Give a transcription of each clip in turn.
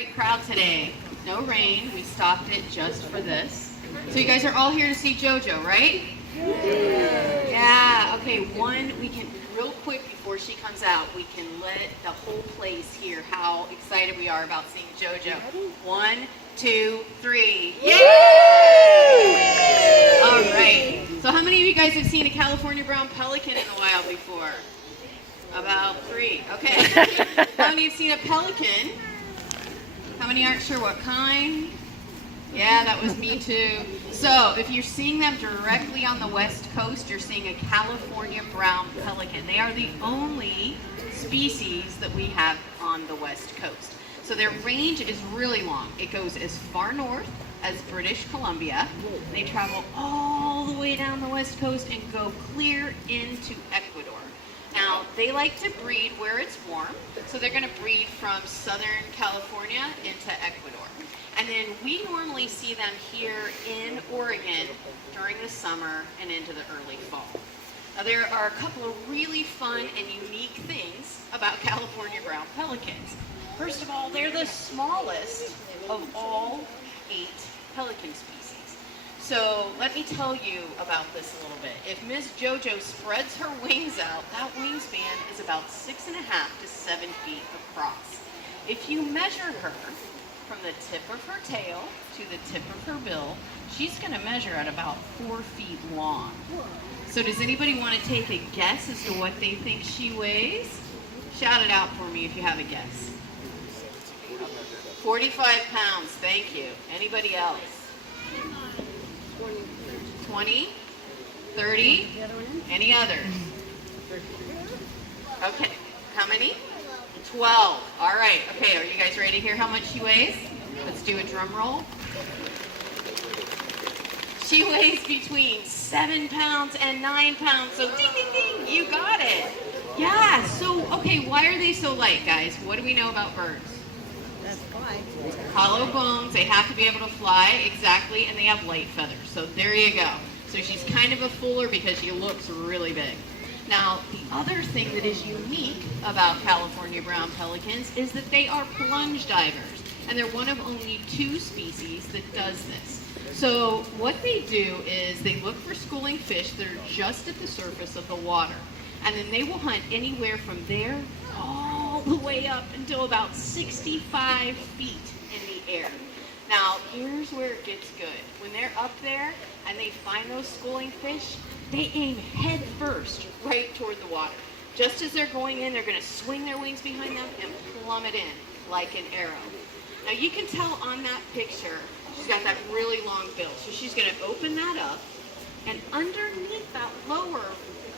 great crowd today. No rain. We stopped it just for this. So you guys are all here to see Jojo, right? Yeah. Okay, we can, real quick before she comes out, we can let the whole place hear how excited we are about seeing Jojo. 1, 2, 3. Yay! All right. So how many of you guys have seen a California brown pelican in the wild before? About 3. Okay. How many have seen a pelican? How many aren't sure what kind? Yeah, that was me too. So if you're seeing them directly on the west coast, you're seeing a California brown pelican. They are the only species that we have on the west coast. So their range is really long. It goes as far north as British Columbia. They travel all the way down the west coast and go clear into Ecuador. Now, they like to breed where it's warm, so they're going to breed from Southern California into Ecuador. And then we normally see them here in Oregon during the summer and into the early fall. Now, there are a couple of really fun and unique things about California brown pelicans. First of all, they're the smallest of all 8 pelican species. So let me tell you about this a little bit. If Miss Jojo spreads her wings out, that wingspan is about 6.5 to 7 feet across. If you measure her from the tip of her tail to the tip of her bill, she's going to measure at about 4 feet long. So does anybody want to take a guess as to what they think she weighs? Shout it out for me if you have a guess. 45 pounds, thank you. Anybody else? 20? 30? Any others? Okay, how many? 12. All right, okay, are you guys ready to hear how much she weighs? Let's do a drum roll. She weighs between 7 pounds and 9 pounds, so ding, ding, ding, you got it. Yeah, so, okay, why are they so light, guys? What do we know about birds? Hollow bones, they have to be able to fly, exactly, and they have light feathers. So there you go. So she's kind of a fooler because she looks really big. Now, the other thing that is unique about California brown pelicans is that they are plunge divers, and they're one of only 2 species that does this. So what they do is they look for schooling fish that are just at the surface of the water, and then they will hunt anywhere from there all the way up until about 65 feet in the air. Now, here's where it gets good. When they're up there and they find those schooling fish, they aim head first right toward the water. Just as they're going in, they're going to swing their wings behind them and plummet in like an arrow. Now, you can tell on that picture, she's got that really long bill. So she's going to open that up, and underneath that lower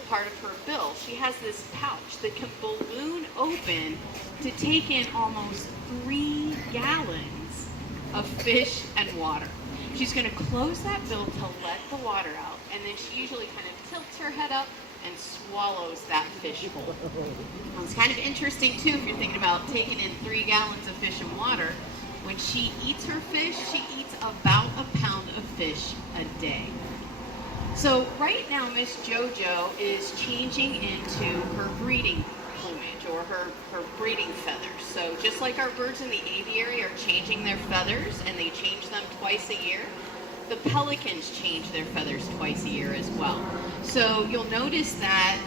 part of her bill, she has this pouch that can balloon open to take in almost 3 gallons of fish and water. She's going to close that bill to let the water out, and then she usually kind of tilts her head up and swallows that fish whole. Now, it's kind of interesting too if you're thinking about taking in 3 gallons of fish and water. When she eats her fish, she eats about a pound of fish a day. So right now, Miss Jojo is changing into her breeding plumage, or her breeding feathers. So just like our birds in the aviary are changing their feathers, and they change them twice a year, the pelicans change their feathers twice a year as well. So you'll notice that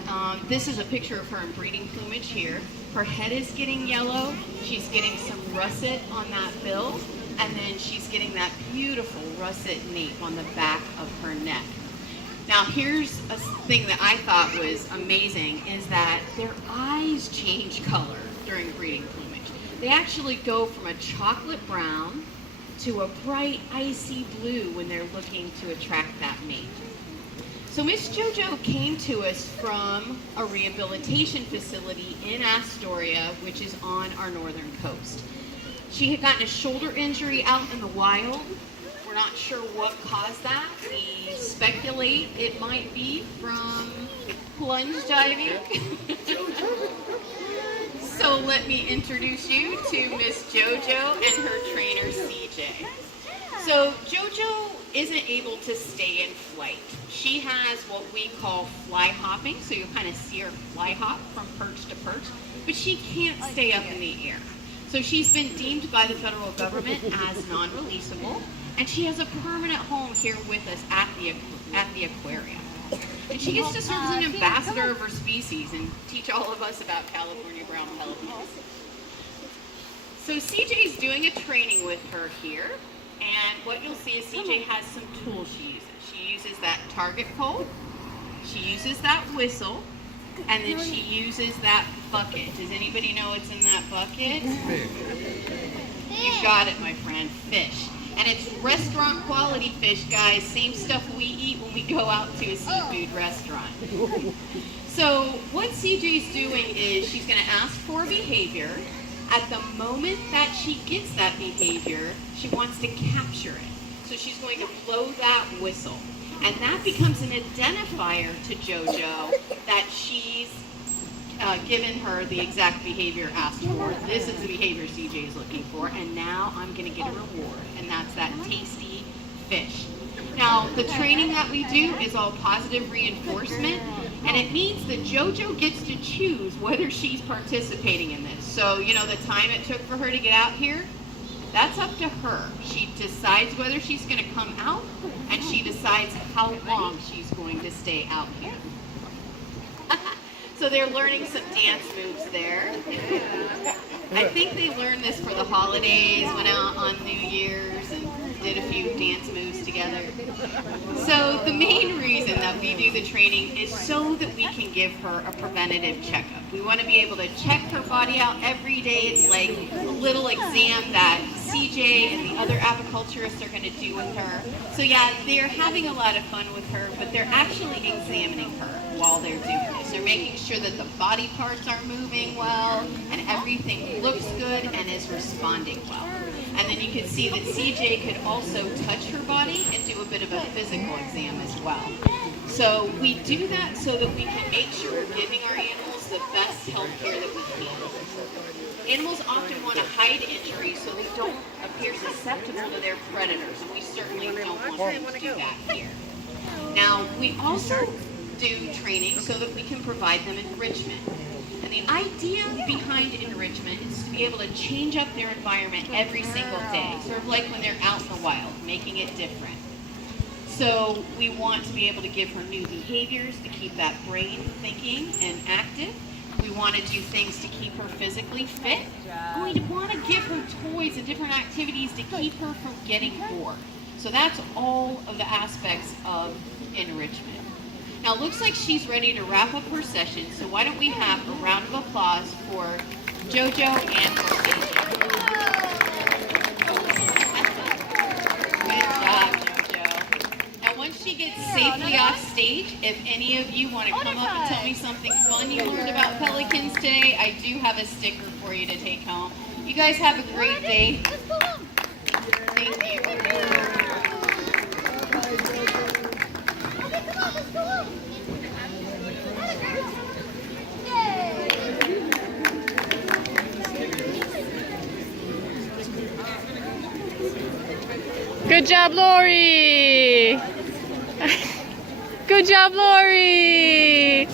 this is a picture of her in breeding plumage here. Her head is getting yellow, she's getting some russet on that bill, and then she's getting that beautiful russet nape on the back of her neck. Now, here's a thing that I thought was amazing, is that their eyes change color during breeding plumage. They actually go from a chocolate brown to a bright icy blue when they're looking to attract that mate. So Miss Jojo came to us from a rehabilitation facility in Astoria, which is on our northern coast. She had gotten a shoulder injury out in the wild. We're not sure what caused that. We speculate it might be from plunge diving. So let me introduce you to Miss Jojo and her trainer CJ. So Jojo isn't able to stay in flight. She has what we call fly hopping, so you kind of see her fly hop from perch to perch, but she can't stay up in the air. So So she's been deemed by the federal government as non-releasable, and she has a permanent home here with us at the aquarium. And she gets to serve as an ambassador of her species and teach all of us about California brown pelicans. So CJ's doing a training with her here, and what you'll see is CJ has some tools she uses. She uses that target pole, she uses that whistle, and then she uses that bucket. Does anybody know what's in that bucket? You got it, my friend, fish. And it's restaurant quality fish, guys. Same stuff we eat when we go out to a seafood restaurant. So what CJ's doing is she's going to ask for behavior. At the moment that she gets that behavior, she wants to capture it. So she's going to blow that whistle. And that becomes an identifier to Jojo that she's given her the exact behavior asked for. This is the behavior CJ is looking for, and now I'm going to get a reward, and that's that tasty fish. Now, the training that we do is all positive reinforcement, and it means that Jojo gets to choose whether she's participating in this. So, you know, the time it took for her to get out here, that's up to her. She decides whether she's going to come out, and she decides how long she's going to stay out here. So they're learning some dance moves there. I think they learned this for the holidays, went out on New Year's and did a few dance moves together. So the main reason that we do the training is so that we can give her a preventative checkup. We want to be able to check her body out every day. It's like a little exam that CJ and the other apiculturists are going to do with her. So yeah, they're having a lot of fun with her, but they're actually examining her while they're doing this. They're making sure that the body parts are moving well and everything looks good and is responding well. And then you can see that CJ could also touch her body and do a bit of a physical exam as well. So we do that so that we can make sure we're giving our animals the best health care that we can. Animals often want to hide injuries so they don't appear susceptible to their predators, and we certainly don't want them to do that here. Now, we also do training so that we can provide them enrichment. And the idea behind enrichment is to be able to change up their environment every single day, sort of like when they're out in the wild, making it different. So we want to be able to give her new behaviors to keep that brain thinking and active. We want to do things to keep her physically fit. And we want to give her toys and different activities to keep her from getting bored. So that's all of the aspects of enrichment. Now it looks like she's ready to wrap up her session, so why don't we have a round of applause for Jojo and for CJ. Good job, Jojo. Now once she gets safely off stage, if any of you want to come up and tell me something fun you learned about pelicans today, I do have a sticker for you to take home. You guys have a great day. Thank you. Good job, Lori! Good job, Lori!